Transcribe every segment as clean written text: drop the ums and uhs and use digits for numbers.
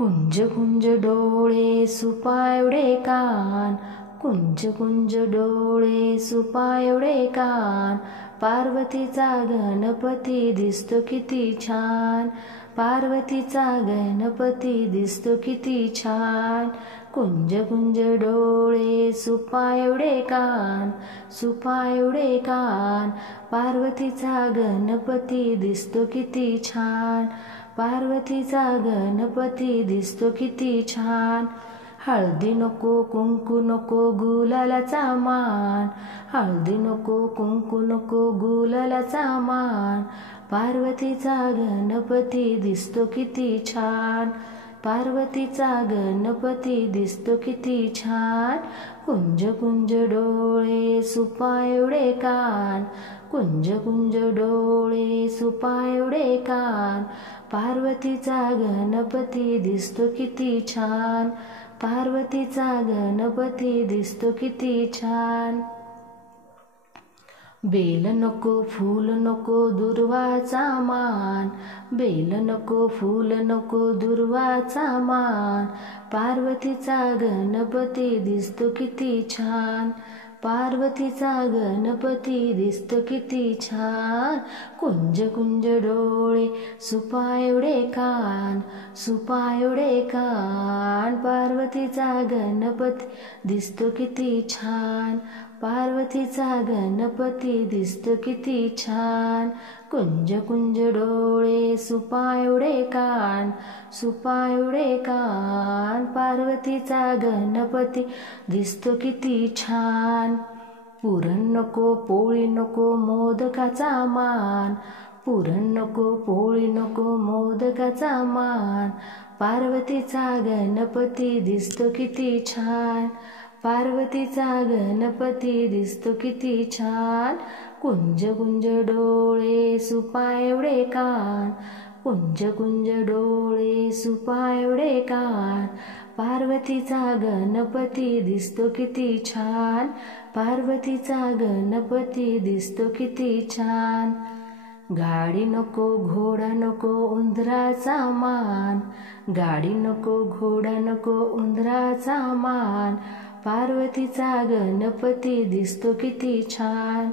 कुंज कुंज डोळे सुपा एवढे कान, कुंज कुंज डोळे सुपा एवढे कान, पार्वतीचा गणपती दिसतो किती छान, पार्वतीचा गणपती दिसतो किती छान। कुंज कुंज डोळे सुपा एवढे कान, सुपा एवढे कान, पार्वतीचा गणपती दिसतो किती छान, पार्वतीचा गणपती दिसतो किती छान। हळदी नको कुंकू नको गुलालाचा मान, हळदी नको कुंकू नको गुलालाचा मान, पार्वतीचा गणपती दिसतो किती छान, पार्वतीचा गणपती दिसतो किती छान। कुंज कुंज डोळे सुपा एवढे कान, कुंज कुंज डोळे सुपा एवढे कान, पार्वतीचा गणपती दिसतो किती छान, पार्वतीचा गणपती दिसतो किती छान। बेल नको फूल नको दुर्वाचा मान, बेल नको फूल नको दुर्वाचा मान, पार्वतीचा गणपती दिसतो किती छान, पार्वतीचा गणपती दिसतो किती छान। कुंज कुंज डोळे सुपा एवढे कान, सुपा एवढे कान, पार्वतीचा गणपती दिसतो किती छान, पार्वतीचा गणपती दिसतो किती छान। कुंज कुंज डोळे सुपा एवढे कान, सुपा एवढे कान, पार्वतीचा गणपती दिसतो किती छान। पुरण नको पोळी नको मोदकाचा मान, पुरण नको पोळी नको मोदकाचा मान, पार्वतीचा गणपती दिसतो किती छान, पार्वतीचा गणपती दिसतो किती छान। कुंज कुंज डोळे सुपा एवढे कान, कुंज कुंज डोळे सुपा एवढे कान, पार्वतीचा गणपती दिसतो किती छान, पार्वतीचा गणपती दिसतो किती छान। गाडी नको घोडा नको उंदराचा मान, गाडी नको घोडा नको उंदराचा मान, पार्वतीचा गणपती दिसतो किती छान,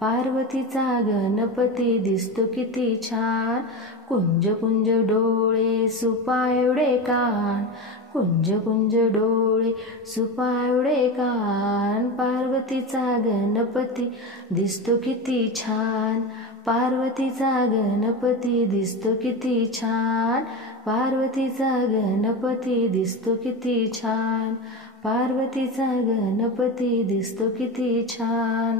पार्वतीचा गणपती दिसतो किती छान। कुंज कुंज डोळे सुपा एवढे कान, कुंज कुंज डोळे सुपा एवढे कान, पार्वतीचा गणपती दिसतो किती छान, पार्वतीचा गणपती दिसतो किती छान, पार्वतीचा गणपती दिसतो किती छान, पार्वतीचा गणपती दिसतो किती छान।